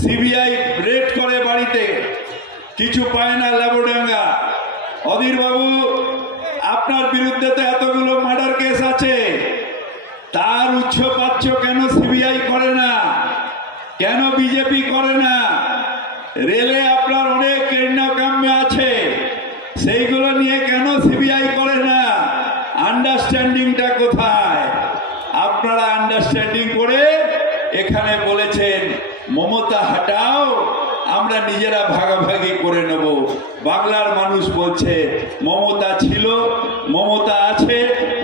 CBI red করে বাড়িতে। কিছু পায় না ল্যাবোডাঙ্গা অধীরবাবু আপনার বিরুদ্ধে তো এতগুলো মার্ডার কেস আছে তার উচ্চ পাচ্ছ কেন সিবিআই করে না কেন বিজেপি করে না রেলে আপনার অনেক কৃষ্ণকাম্য আছে সেইগুলো নিয়ে কেন সিবিআই করে না আন্ডারস্ট্যান্ডিংটা কোথায় আপনারা আন্ডারস্ট্যান্ডিং করে এখানে বলেছেন মমতা হাটাও আমরা নিজেরা ভাগাভাগি করে নেব বাংলার মানুষ বলছে মমতা ছিল মমতা আছে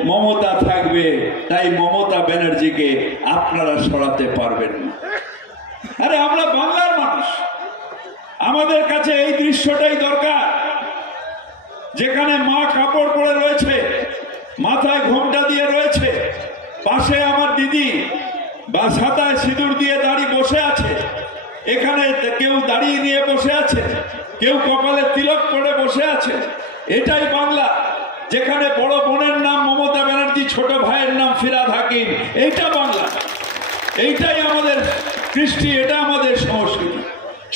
মমতা থাকবে তাই মমতা ব্যানার্জিকে আপনারা সরাতে পারবেন না। আরে, আমরা বাংলার মানুষ। আমাদের কাছে এই দৃশ্যটাই দরকার। যেখানে মা কাপড় পরে রয়েছে, মাথায় ঘোমটা দিয়ে রয়েছে, পাশে আমার দিদি বা সাদায় সিঁদুর দিয়ে দাঁড়িয়ে বসে আছে। এখানে কেউ দাঁড়িয়ে নিয়ে বসে আছে, কেউ কপালে তিলক পরে বসে আছে। এটাই বাংলা। যেখানে বড় বোনের নাম মমতা ব্যানার্জি, ছোট ভাইয়ের নাম ফিরাদ হাকিম, এইটা বাংলা। এইটাই আমাদের কৃষ্টি, এটা আমাদের সংস্কৃতি।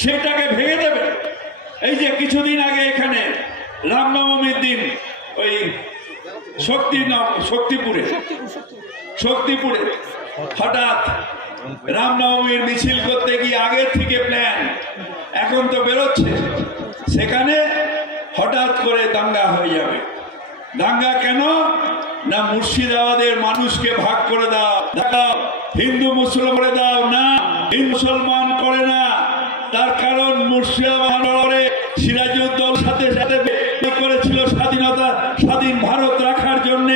সেটাকে ভেঙে দেবে। এই যে কিছুদিন আগে এখানে রামনবমীর দিন, ওই শক্তি শক্তিপুরে শক্তিপুরে হঠাৎ রামনবমীর মিছিল করতে গিয়ে আগের থেকে প্ল্যান এখন তো বেরোচ্ছে। সেখানে হঠাৎ করে দাঙ্গা হয়ে যাবে। দাঙ্গা কেন? না মুর্শিদাবাদের মানুষকে ভাগ করে দাও। দাও। হিন্দু মুসলমান করে দাও না। মুসলমান করে না। তার কারণ মুর্শিদাবাদ সিরাজউদ্দৌল সাথে সাথে করেছিল স্বাধীনতা, স্বাধীন ভারত রাখার জন্য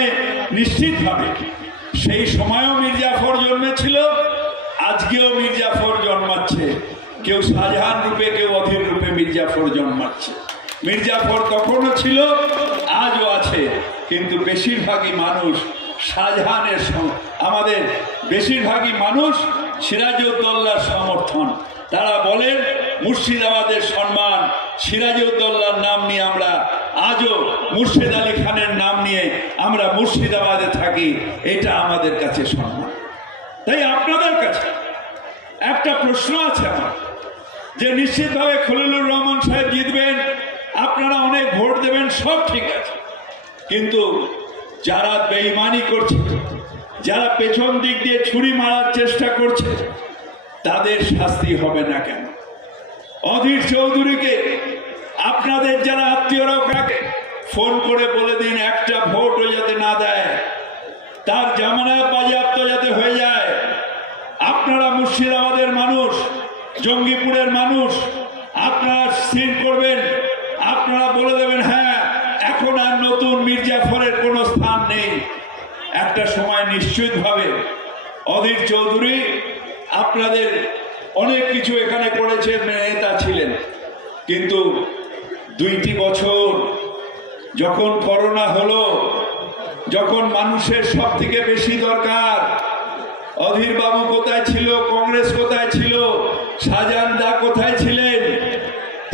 নিশ্চিতভাবে। সেই সময়ও মির্জাফর জন্মেছিল। আজকেও মির্জাফর জন্মাচ্ছে। কেউ শাহজাহান রূপে, কেউ অধীর রূপে মির্জাফর জন্মাচ্ছে। মির্জাফর তখনও ছিল, আজও আছে। কিন্তু বেশিরভাগই মানুষ শাহজাহানের আমাদের বেশিরভাগই মানুষ সিরাজউদ্দৌলার সমর্থন। তারা বলেন, মুর্শিদাবাদের সম্মান, সিরাজউদ্দৌলার নাম নিয়ে আমরা আজও মুর্শিদ আলী খানের নাম নিয়ে আমরা মুর্শিদাবাদে থাকি, এটা আমাদের কাছে সম্মান। তাই আপনাদের কাছে একটা প্রশ্ন আছে আমার, যে নিশ্চিতভাবে খলিলুর রহমান সাহেব জিতবেন আপনারা অনেক ভোট দেবেন, সব ঠিক আছে। কিন্তু যারা বেইমানি করছে, যারা পেছন দিক দিয়ে ছুরি মারার চেষ্টা করছে, তাদের শাস্তি হবে না কেন? অধীর চৌধুরীকে, আপনাদের যারা আত্মীয়রাও কাকে ফোন করে বলে দিন, একটা ভোটও যাতে না দেয়। তার জামানা বাজেয়াপ্ত যাতে হয়ে যায়। আপনারা মুর্শিদাবাদের মানুষ, জঙ্গিপুরের মানুষ, আপনারা স্থির করবেন আপনারা বলে দেবেন হ্যাঁ এখন আর নতুন মির্জাফরের কোনো স্থান নেই। একটা সময় নিশ্চিতভাবে অধীর চৌধুরী আপনাদের অনেক কিছু এখানে করেছেন নেতা ছিলেন। কিন্তু দুইটি বছর যখন করোনা হলো, যখন মানুষের সব থেকে বেশি দরকার অধীর বাবু কোথায় ছিল, কংগ্রেস কোথায় ছিল শাহজাহান দা কোথায় ছিলেন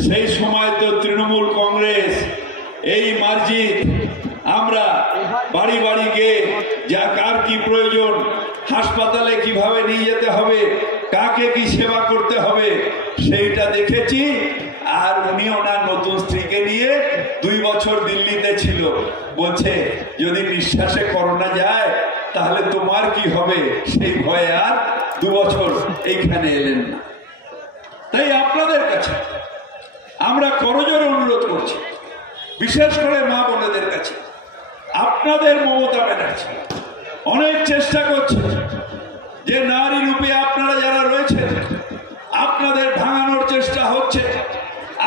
সেই সময় তো তৃণমূল কংগ্রেস এই মার্জিত আমরা বাড়ি বাড়ি গিয়ে যা কার কি প্রয়োজন হাসপাতালে কীভাবে নিয়ে যেতে হবে কাকে কি সেবা করতে হবে সেইটা দেখেছি। আর উনি ওনার নতুন স্ত্রীকে নিয়ে দুই বছর দিল্লিতে ছিল। বলছে, যদি নিঃশ্বাসে করোনা যায়, তাহলে তোমার কি হবে? সেই ভয়ে আর দু বছর এইখানে এলেন না। তাই আপনাদের কাছে আমরা করজোরে অনুরোধ করছি, বিশেষ করে মা বোনেদের কাছে। আপনাদের মমতা ব্যানার্জি অনেক চেষ্টা করছে যে নারী রূপে আপনারা যারা রয়েছেন আপনাদের ভাঙানোর চেষ্টা হচ্ছে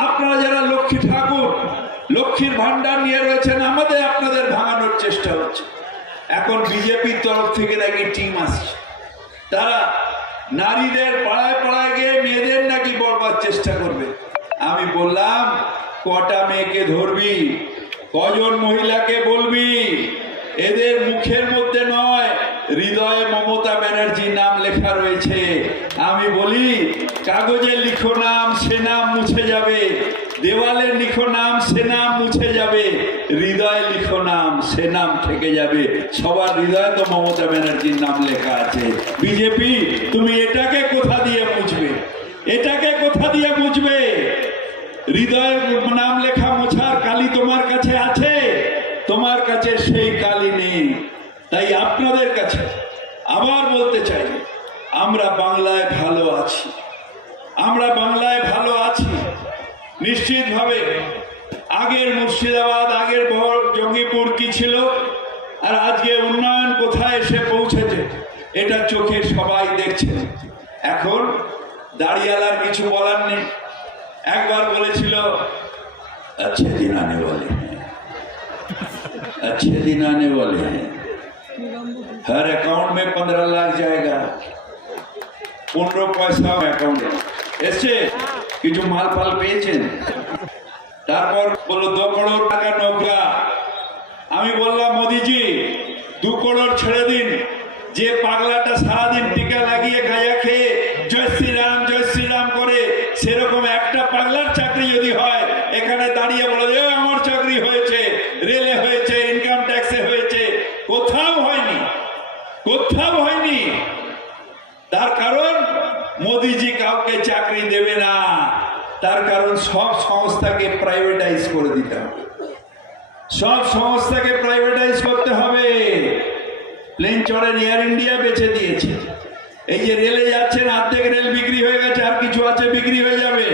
আপনারা যারা লক্ষ্মী ঠাকুর লক্ষ্মীর ভান্ডার নিয়ে রয়েছেন, আমাদের আপনাদের ভাঙানোর চেষ্টা হচ্ছে। এখন বিজেপির তরফ থেকে নাকি টিম আসছে। তারা নারীদের পাড়ায় পাড়ায় গিয়ে মেয়েদের নাকি বলবার চেষ্টা করবে। আমি বললাম, কটা মেয়েকে ধরবি? কজন মহিলাকে বলবি? এদের মুখের মধ্যে নয়, হৃদয়ে মমতা ব্যানার্জির নাম লেখা রয়েছে। আমি বলি, কাগজে লিখো নাম, সে নাম মুছে যাবে। দেওয়ালে লিখো নাম, সে নাম মুছে যাবে। হৃদয়ে লিখো নাম, সে নাম থেকে যাবে। সবার হৃদয়ে তো মমতা ব্যানার্জির নাম লেখা আছে। বিজেপি, তুমি এটাকে কোথা দিয়ে মুছবে? এটাকে কোথা দিয়ে মুছবে? হৃদয়ের নাম লেখা মোছার কালি তোমার কাছে আছে? তোমার কাছে সেই কালি নেই। তাই আপনাদের কাছে আবার বলতে চাই, আমরা বাংলায় ভালো আছি। আমরা বাংলায় ভালো নিশ্চিতভাবে আগের মুর্শিদাবাদ আগের বহর জঙ্গিপুর কি ছিল আর আজকে উন্নয়ন কোথায় এসে পৌঁছেছে এটা চোখে সবাই দেখছে এখন দাঁড়িয়ালার কিছু বলার নেই একবার বলেছিল अच्छे दिन आने वाले हैं अच्छे दिन आने वाले हैं हर अकाउंट में पंद्रह लाख जाएगा পনেরো পয়সা অ্যাকাউন্টে এসছে কিছু মাল ফাল পেয়েছেন? তারপর বলল, দু করোড় টাকা নৌকা আমি বললাম, মোদিজি, দু করোড় ছেড়ে দিন। যে পাগলাটা সারাদিন টিকা লাগিয়ে গাঁজা খেয়ে জয় শ্রীরাম জয় শ্রীরাম করে সেরকম একটা পাগলার চাকরি যদি হয় এখানে দাঁড়িয়ে বলো যে আমার চাকরি হয়েছে রেলে হয়েছে ইনকাম ট্যাক্সে হয়েছে কোথাও হয়নি কোথাও হয়নি তার কারণ মোদিজি কাউকে চাকরি দেবে না তার কারণ সব সংস্থাকে প্রাইভেটাইজ করে দিতে হবে সব সংস্থাকে প্রাইভেটাইজ করতে হবে। প্লেন চড়েন এয়ার ইন্ডিয়া বেছে দিয়েছে। এই যে রেলে যাচ্ছেন, অর্ধেক রেল বিক্রি হয়ে গেছে, আর কিছু আছে, বিক্রি হয়ে যাবে।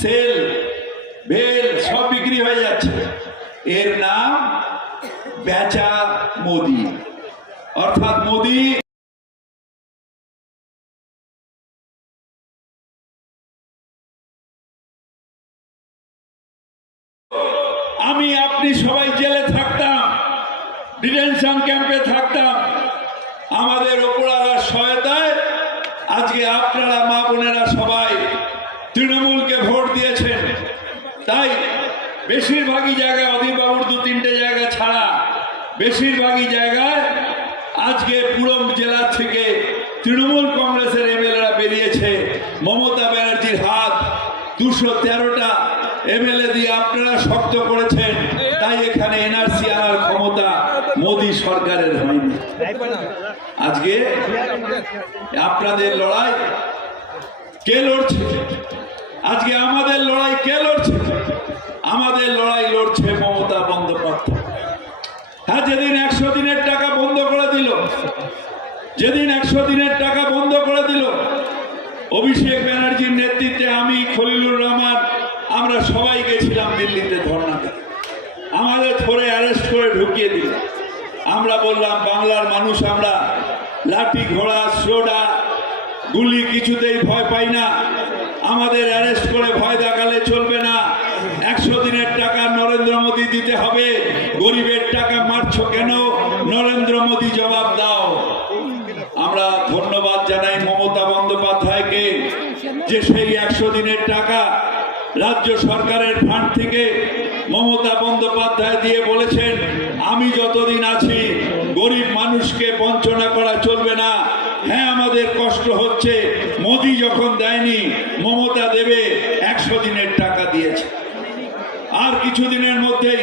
সেল বেল সব বিক্রি হয়ে যাচ্ছে। এর নাম বেচা মোদি। অর্থাৎ মোদি আমি আপনি সবাই জেলে থাকতাম ডিটেনশন ক্যাম্পে থাকতাম আমাদের ওপরালার সহায়তায় আজকে আপনারা মা বোনেরা সবাই তৃণমূলকে ভোট দিয়েছেন। তাই বেশিরভাগই জায়গায় অধীরবাবুর দু তিনটে জায়গা ছাড়া বেশিরভাগই জায়গায় আজকে পুরো জেলা থেকে তৃণমূল কংগ্রেসের এমএলএরা বেরিয়েছে। মমতা ব্যানার্জির হাত দুশো তেরোটা এমএলএ দিয়ে আপনারা শক্ত করেছেন। তাই এখানে এনআরসি আনার ক্ষমতা মোদী সরকারের হয়নি। আজকে আপনাদের লড়াই কে লড়ছে? আজকে আমাদের লড়াই কে লড়ছে? আমাদের লড়াই লড়ছে মমতা বন্দ্যোপাধ্যায়। হ্যাঁ যেদিন একশো দিনের টাকা বন্ধ করে দিল, যেদিন একশো দিনের টাকা বন্ধ করে দিল, অভিষেক ব্যানার্জির নেতৃত্বে আমি, খলিলুর রহমান, আমরা সবাই গেছিলাম দিল্লিতে ধর্নাতে আমাদের ধরে অ্যারেস্ট করে ঢুকিয়ে দিল। আমরা বললাম, বাংলার মানুষ আমরা, লাঠি ঘোড়া, সোডা গুলি কিছুতেই ভয় পাই না। আমাদের অ্যারেস্ট করে ভয় দেখালে চলবে না। একশো দিনের টাকা নরেন্দ্র মোদী দিতে হবে। গরিবের টাকা মারছো কেন? নরেন্দ্র মোদী জবাব দাও। আমরা ধন্যবাদ জানাই মমতা বন্দ্যোপাধ্যায়কে যে সেই একশো দিনের টাকা রাজ্য সরকারের ফান্ড থেকে মমতা বন্দ্যোপাধ্যায় দিয়ে বলেছেন, আমি যতদিন আছি, গরিব মানুষকে বঞ্চনা করা চলবে না। হ্যাঁ আমাদের কষ্ট হচ্ছে। মোদি যখন দেয়নি, মমতা দেবে, একশো দিনের টাকা দিয়েছে। আর কিছুদিনের মধ্যেই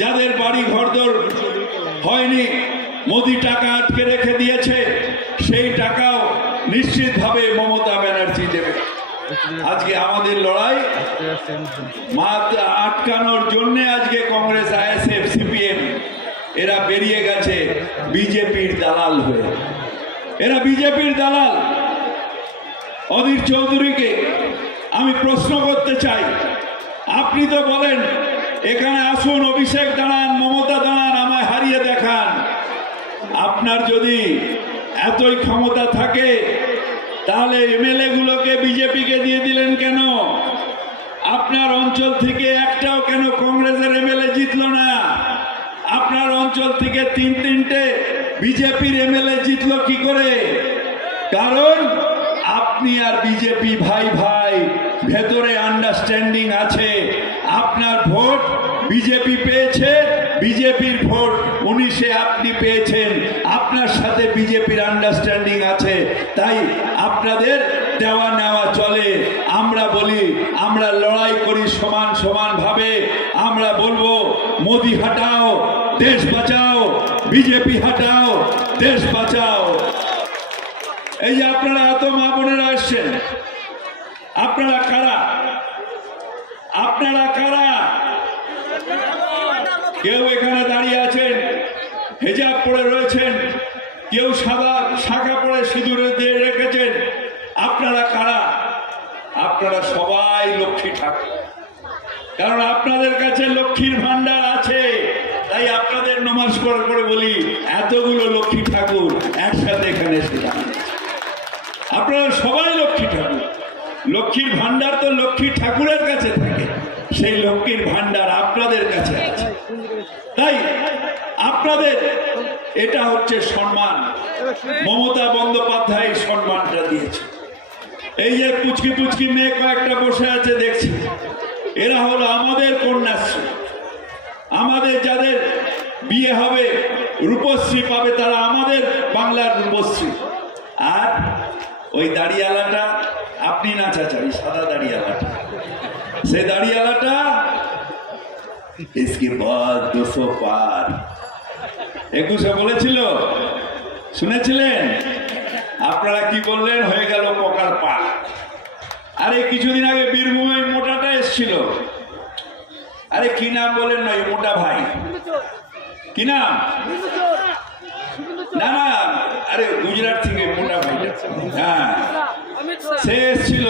যাদের বাড়ি ঘরদোর হয়নি, মোদি টাকা আটকে রেখে দিয়েছে, সেই টাকাও নিশ্চিতভাবে মমতা ব্যানার্জি দেবে। আজকে আমাদের লড়াই আটকানোর জন্য আজকে কংগ্রেস, আইএসএফ, সিপিএম, এরা বেরিয়ে গেছে, বিজেপির দালাল হয়ে। এরা বিজেপির দালাল। অধীর চৌধুরীকে আমি প্রশ্ন করতে চাই। আপনি তো বলেন, এখানে আসুন, অভিষেক দাঁড়ান, মমতা দাঁড়ান, আমায় হারিয়ে দেখান। আপনার যদি এতই ক্ষমতা থাকে, তাহলে এমএলএ গুলোকে বিজেপিকে দিয়ে দিলেন কেন? আপনার অঞ্চল থেকে একটাও কেন কংগ্রেসের এমএলএ জিতলো না? আপনার অঞ্চল থেকে তিন তিনটে বিজেপির এমএলএ জিতলো কি করে? কারণ আপনি আর বিজেপি ভাই ভাই ভেতরে আন্ডারস্ট্যান্ডিং আছে। আপনার ভোট বিজেপি পেয়েছে, বিজেপির ভোট উনিশে আপনি পেয়েছেন। আপনার সাথে বিজেপির আন্ডারস্ট্যান্ডিং আছে। তাই আপনাদের দেওয়া নেওয়া চলে। আমরা বলি, আমরা লড়াই করি সমান সমান ভাবে আমরা বলব, মোদি হটাও, দেশ বাঁচাও। বিজেপি হটাও, দেশ বাঁচাও। এই যে আপনারা এত মা বোনেরা আসছেন, আপনারা কারা? আপনারা কারা? কেউ এখানে দাঁড়িয়ে আছেন, হেজাব পরে রয়েছেন, কেউ সাদা শাখা পরে সিঁদুরে দিয়ে রেখেছেন, আপনারা কারা? আপনারা সবাই লক্ষ্মী ঠাকুর। কারণ আপনাদের কাছে লক্ষ্মীর ভান্ডার আছে তাই আপনাদের নমাজ করে করে বলি, এতগুলো লক্ষ্মী ঠাকুর একসাথে এখানে এসে আপনারা সবাই লক্ষ্মী ঠাকুর। লক্ষ্মীর ভান্ডার তো লক্ষ্মী ঠাকুরের কাছে থাকে। সেই লক্ষ্মীর ভান্ডার আপনাদের কাছে আছে। তাই আপনাদের এটা হচ্ছে সম্মান। মমতা বন্দ্যোপাধ্যায় সম্মানটা দিয়েছে। এই যে পুচকি পুচকি মেয়ে কয়েকটা বসে আছে, দেখছি। এরা হলো আমাদের কন্যাশ্রী। আমাদের যাদের বিয়ে হবে রূপশ্রী পাবে তারা আমাদের বাংলার রূপশ্রী আর ওই দাড়িয়ালাটা আপনি না চাচা ওই সাদা দাড়িয়ালাটা সে দাড়িয়ালাটা इसके बाद দুশো পার একুশে বলেছিল শুনেছিলেন আপনারা কি বললেন হয়ে গেল পকার পা আরে কিছুদিন আগে বীরভূমে ওই মোটাটা এসছিল আরে কি নাম বলেন না ওই মোটা ভাই কি নাম? না না, আরে গুজরাট থেকে মোটা হ্যাঁ। এসছিল।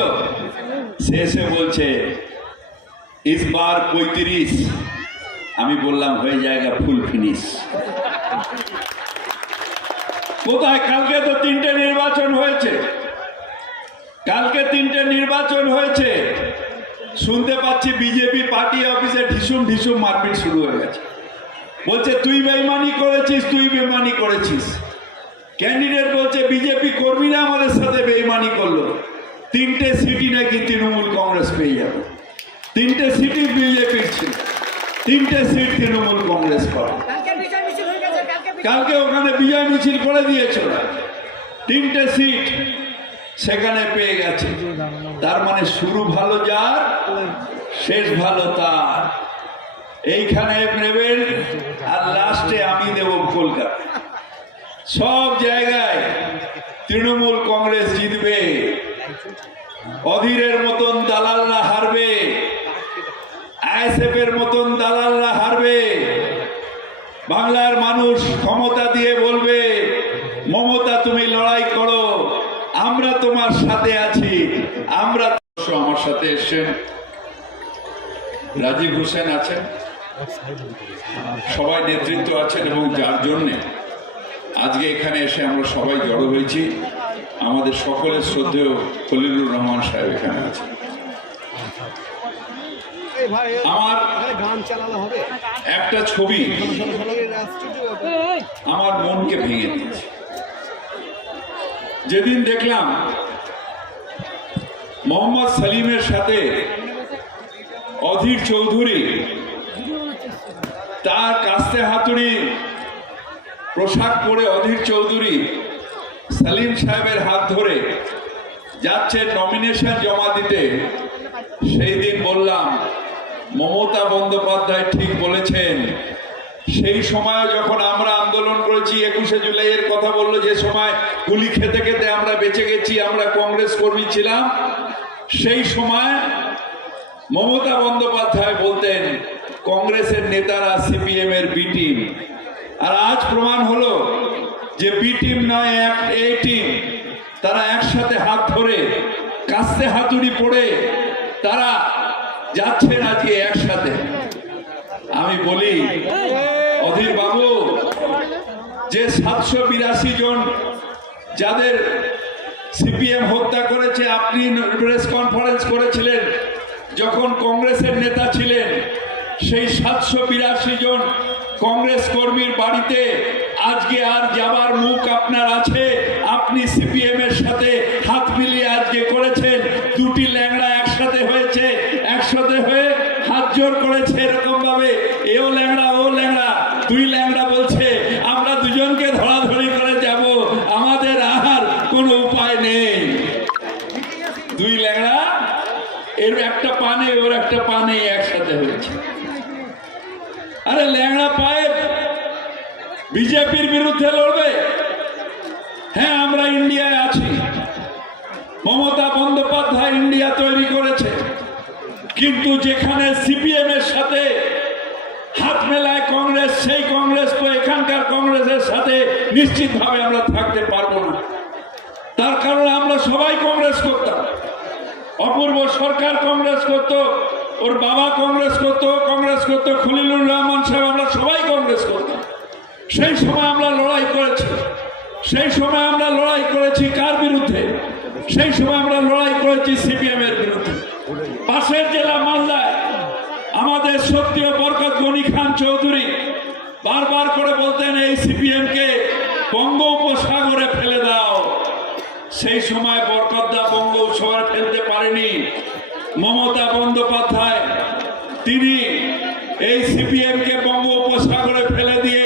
সে এসে বলছে ইসবার পঁয়ত্রিশ। আমি বললাম, হয়ে জায়গা ফুল ফিনিশ কোথায়? কালকে তো তিনটে নির্বাচন হয়েছে। কালকে তিনটে নির্বাচন হয়েছে। শুনতে পাচ্ছি, বিজেপি পার্টি অফিসে ঢিসুম ঢিসুম মারপিট শুরু হয়ে গেছে। বলছে তুই বেইমানি করেছিস তুই বেইমানি করেছিস। ক্যান্ডিডেট বলছে বিজেপি কর্মীরা আমাদের সাথে বেইমানি করল। তিনটে সিটি নাকি তৃণমূল কংগ্রেস পেয়ে যাবে। তিনটে সিটি বিজেপির ছিল। তিনটে সিট তৃণমূল কংগ্রেস বিজয়- কালকে ওখানে বিজয় মিছিল করে দিয়েছিল। তিনটে সিট সেখানে পেয়ে গেছে। তার মানে শুরু ভালো যার শেষ ভালো তার। এইখানে নেবেন আর লাস্টে আমি দেব কলকাতা সব জায়গায় তৃণমূল কংগ্রেস জিতবে। অধীরের মতন দালালরা হারবে। আইএসএফ এর মতন দালালরা হারবে। বাংলার মানুষ ক্ষমতা দিয়ে বলবে, মমতা তুমি লড়াই করো, আমরা তোমার সাথে আছি, আমরা আমার সাথে এসছেন রাজীব হোসেন আছেন। সবাই নেতৃত্ব আছেন এবং যার জন্যে আজকে এখানে এসে আমরা সবাই জড়ো হয়েছি। আমাদের সকলের শ্রদ্ধেয় খলিলুর রহমান সাহেব এখানে ভাই আমার একটা ছবি আমার মনকে ভেঙে দিয়েছে। যেদিন দেখলাম মোহাম্মদ সালিমের সাথে অধীর চৌধুরী তার কাস্তে হাতুড়ি, পোশাক পরে অধীর চৌধুরী, সালিম সাহেবের হাত ধরে যাচ্ছে নমিনেশন জমা দিতে। সেই দিন বললাম, মমতা বন্দ্যোপাধ্যায় ঠিক বলেছেন। সেই সময় যখন আমরা আন্দোলন করেছি, একুশে জুলাইয়ের কথা বলল, যে সময় গুলি খেতে খেতে আমরা বেঁচে গেছি, আমরা কংগ্রেস কর্মী ছিলাম, সেই সময় মমতা বন্দ্যোপাধ্যায় বলতেন কংগ্রেসের নেতারা সিপিএম এর বি টিম আর আজ প্রমাণ হলো যে বি টিম নয়, এক এ টিম তারা একসাথে হাত ধরে কাস্তে হাতুড়ি পড়ে তারা যাচ্ছেন আজকে একসাথে। আমি বলি, অধীর বাবু, যে সাতশো বিরাশি জন যাদের সিপিএম হত্যা করেছে, আপনি প্রেস কনফারেন্স করেছিলেন, যখন কংগ্রেসের নেতা ছিলেন সেই সাতশো বিরাশি জন কংগ্রেস কর্মীর বাড়িতে আজকে আর যাবার মুখ আপনার আছে? আপনি সিপিএম এর সাথে হাত মিলিয়ে আজকে করেছেন দুটি ল্যাংড়া একসাথে হয়েছে একসাথে হয়ে হাত জোর করেছে এরকম ভাবে এও ল্যাংড়া ও ল্যাংড়া দুই ল্যাংড়া বলছে আমরা দুজনকে ধরাধরি করে যাব আমাদের আর কোনো উপায় নেই দুই ল্যাংড়া এর একটা পানে ওর একটা পানে একসাথে হয়েছে আরে ল্যাংড়া পায়ে বিজেপির বিরুদ্ধে লড়বে হ্যাঁ আমরা ইন্ডিয়ায় আছি। মমতা বন্দ্যোপাধ্যায় ইন্ডিয়া তৈরি করেছে। কিন্তু যেখানে সিপিএম এর সাথে হাত মেলায় কংগ্রেস, সেই কংগ্রেস তো এখানকার কংগ্রেসের সাথে নিশ্চিতভাবে আমরা থাকতে পারব না। তার কারণে আমরা সবাই কংগ্রেস করতাম। অপূর্ব সরকার কংগ্রেস করত, ওর বাবা কংগ্রেস করত কংগ্রেস করত, খলিলুর রহমান সাহেব, আমরা সবাই কংগ্রেস করতাম। সেই সময় আমরা লড়াই করেছি। সেই সময় আমরা লড়াই করেছি কার বিরুদ্ধে? সেই সময় আমরা লড়াই করেছি সিপিএম এর বিরুদ্ধে। পাশের জেলা মালদায় আমাদের সত্যিও বরকত গনি খান চৌধুরী বারবার করে বলতেন, এই সিপিএম কে বঙ্গোপসাগরে ফেলে দাও। সেই সময় বরকতদা বঙ্গোপসাগরে ফেলতে পারেনি। মমতা বন্দ্যোপাধ্যায়, তিনি এই সিপিএম কে বঙ্গোপসাগরে ফেলে দিয়ে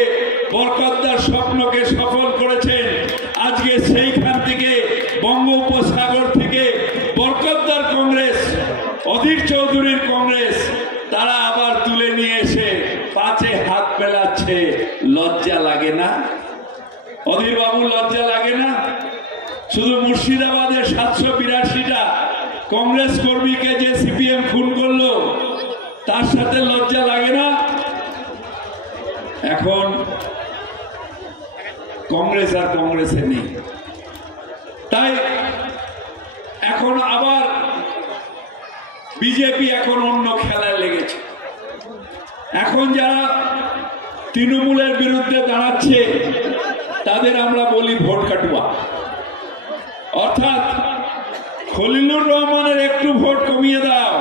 বরকতদার স্বপ্নকে সফল করেছেন আজকে সেইখান থেকে বঙ্গোপসাগর থেকে বরকতদার কংগ্রেস অধীর চৌধুরীর কংগ্রেস তারা আবার তুলে নিয়ে এসে পাঁচে হাত মেলাচ্ছে লজ্জা লাগে না অধীর বাবু লজ্জা লাগে না শুধু মুর্শিদাবাদের সাতশো বিরাশিটা কংগ্রেস কর্মীকে যে সিপিএম খুন করল, তার সাথে লজ্জা লাগে না? এখন কংগ্রেস আর কংগ্রেসে নেই। তাই এখন আবার বিজেপি এখন অন্য খেলায় লেগেছে। এখন যারা তৃণমূলের বিরুদ্ধে দাঁড়াচ্ছে, তাদের আমরা বলি ভোট কাটুয়া। অর্থাৎ খলিলুর রহমানের একটু ভোট কমিয়ে দাও।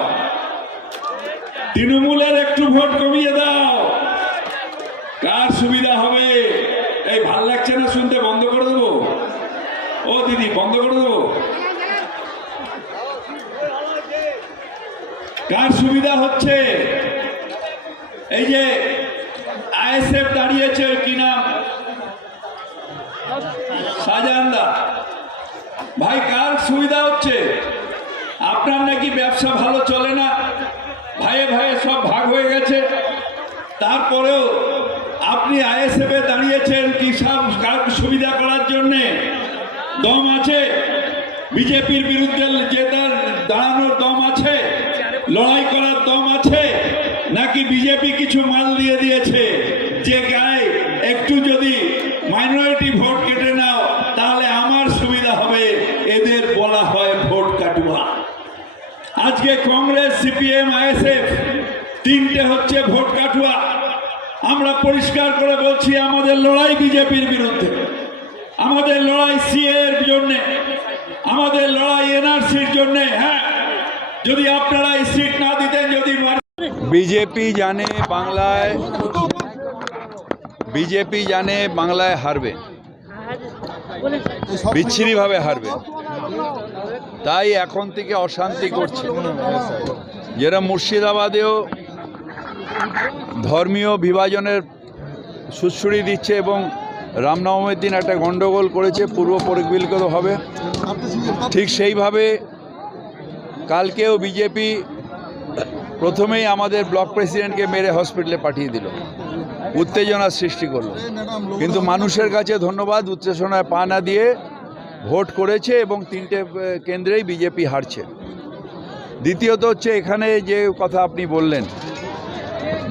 তৃণমূলের একটু ভোট কমিয়ে দাও। কার সুবিধা হবে? এই ভালো লাগছে না শুনতে? বন্ধ করে দেবো? ও দিদি, বন্ধ করে দেবো? কার সুবিধা হচ্ছে? এই যে আইএসএফ দাঁড়িয়েছে, কি নাম? শাহজাহানদা ভাই, কার সুবিধা হচ্ছে? আপনার নাকি ব্যবসা ভালো চলে না? ভাইয়ে ভাইয়ে সব ভাগ হয়ে গেছে। তারপরেও আপনি আইএসএফে দাঁড়িয়েছেন কি সব কার সুবিধা করার জন্যে। দম আছে? বিজেপির বিরুদ্ধে জেতার দাঁড়ানোর দম আছে? লড়াই করার দম আছে? নাকি বিজেপি কিছু মাল দিয়ে দিয়েছে? যে গায়ে একটু যদি মাইনরিটি ভোট কেটে নাও তাহলে আমার সুবিধা হবে এদের বলা হয় ভোট কাটুয়া আজকে কংগ্রেস সিপিএম আইএসএফ তিনটে হচ্ছে ভোট কাটুয়া। আমরা পরিষ্কার করে বলছি আমাদের লড়াই বিজেপির বিরুদ্ধে। আমাদের লড়াই সিএ এর জন্যে আমাদের লড়াই এনআরসির জন্যে হ্যাঁ। যদি আপনারা এই সিট না দিতেন যদি বিজেপি জানে বাংলায় বিজেপি জানে বাংলায় হারবে। বিচ্ছিরিভাবে হারবে। তাই এখন থেকে অশান্তি করছে। যেটা মুর্শিদাবাদেও ধর্মীয় বিভাজনের সুশ্রুড়ি দিচ্ছে এবং রামনবমীর দিন একটা গণ্ডগোল করেছে, পূর্ব পরিকল্পিত হবে। ঠিক সেইভাবে কালকেও বিজেপি প্রথমেই আমাদের ব্লক প্রেসিডেন্টকে মেরে হসপিটালে পাঠিয়ে দিল। উত্তেজনার সৃষ্টি করল। কিন্তু মানুষের কাছে ধন্যবাদ, উত্তেজনায় পা না দিয়ে ভোট করেছে এবং তিনটে কেন্দ্রেই বিজেপি হারছে। দ্বিতীয়ত হচ্ছে এখানে যে কথা আপনি বললেন,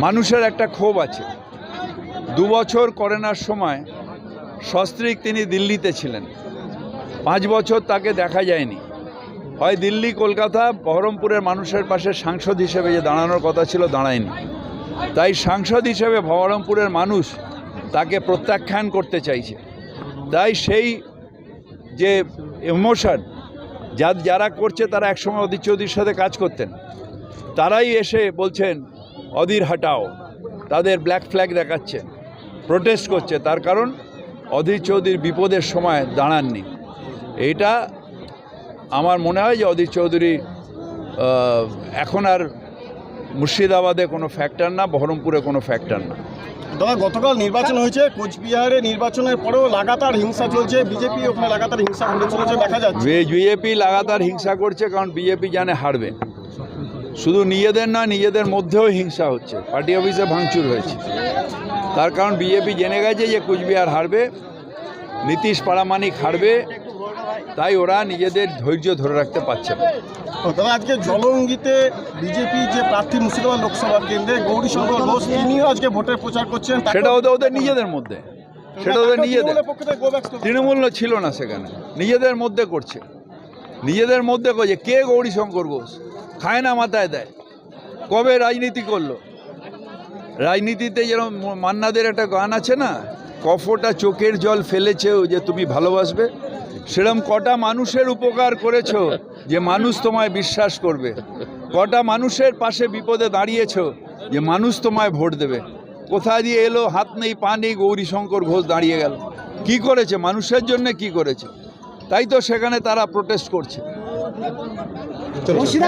মানুষের একটা ক্ষোভ আছে। দু বছর করোনার সময় সস্ত্রীক তিনি দিল্লিতে ছিলেন। পাঁচ বছর তাকে দেখা যায়নি। হয় দিল্লি, কলকাতা, বহরমপুরের মানুষের পাশে সাংসদ হিসেবে যে দাঁড়ানোর কথা ছিল, দাঁড়ায়নি। তাই সাংসদ হিসেবে বহরমপুরের মানুষ তাকে প্রত্যাখ্যান করতে চাইছে। তাই সেই যে ইমোশন যা যারা করছে তারা একসময় অধীর চৌধুরীর সাথে কাজ করতেন। তারাই এসে বলছেন, অধীর হাটাও। তাদের ব্ল্যাক ফ্ল্যাগ দেখাচ্ছেন প্রোটেস্ট করছে। তার কারণ, অধীর চৌধুরীর বিপদের সময় দাঁড়াননি। এইটা আমার মনে হয় যে অধীর চৌধুরী এখন আর মুর্শিদাবাদে কোনো ফ্যাক্টর না, বহরমপুরে কোনো ফ্যাক্টর না। দাদা, গতকাল নির্বাচন হয়েছে, কোচবিহারে নির্বাচনের পরেও লাগাতার হিংসা চলছে, বিজেপি ওখানে লাগাতার হিংসা করে চলেছে, দেখা যাচ্ছে। বিজেপি লাগাতার হিংসা করছে, কারণ বিজেপি জানে হারবে। শুধু নিজেদের না, নিজেদের মধ্যেও হিংসা হচ্ছে, পার্টি অফিসে ভাঙচুর হয়েছে। তার কারণ বিজেপি জেনে গেছে যে কুচবিহার হারবে, নীতিশ পারামানিক হারবে, তাই ওরা নিজেদের ধৈর্য ধরে রাখতে পারছে না। দাদা আজকে জলঙ্গিতে বিজেপি যে প্রার্থী মুর্শিদাবাদ লোকসভা কেন্দ্রে গৌরীশঙ্কর ঘোষ তিনিও আজকে ভোটের প্রচার করছেন। সেটা ওদের ওদের নিজেদের মধ্যে। সেটা ওদের নিজেদের। তৃণমূল ছিল না সেখানে। নিজেদের মধ্যে করছে। নিজেদের মধ্যে করছে। কে গৌরীশঙ্কর ঘোষ? খায় না মাথায় দেয়। কবে রাজনীতি করল? রাজনীতিতে যেরকম মান্নাদের একটা গান আছে না কফটা চোখের জল ফেলেছেও যে তুমি ভালোবাসবে সেরকম কটা মানুষের উপকার করেছ যে মানুষ তোমায় বিশ্বাস করবে? কটা মানুষের পাশে বিপদে দাঁড়িয়েছ যে মানুষ তোমায় ভোট দেবে? কোথায় দিয়ে এলো? হাত নেই, পা নেই, গৌরীশঙ্কর ঘোষ দাঁড়িয়ে গেল। কি করেছে? মানুষের জন্য কি করেছে? তাই তো সেখানে তারা প্রোটেস্ট করছে।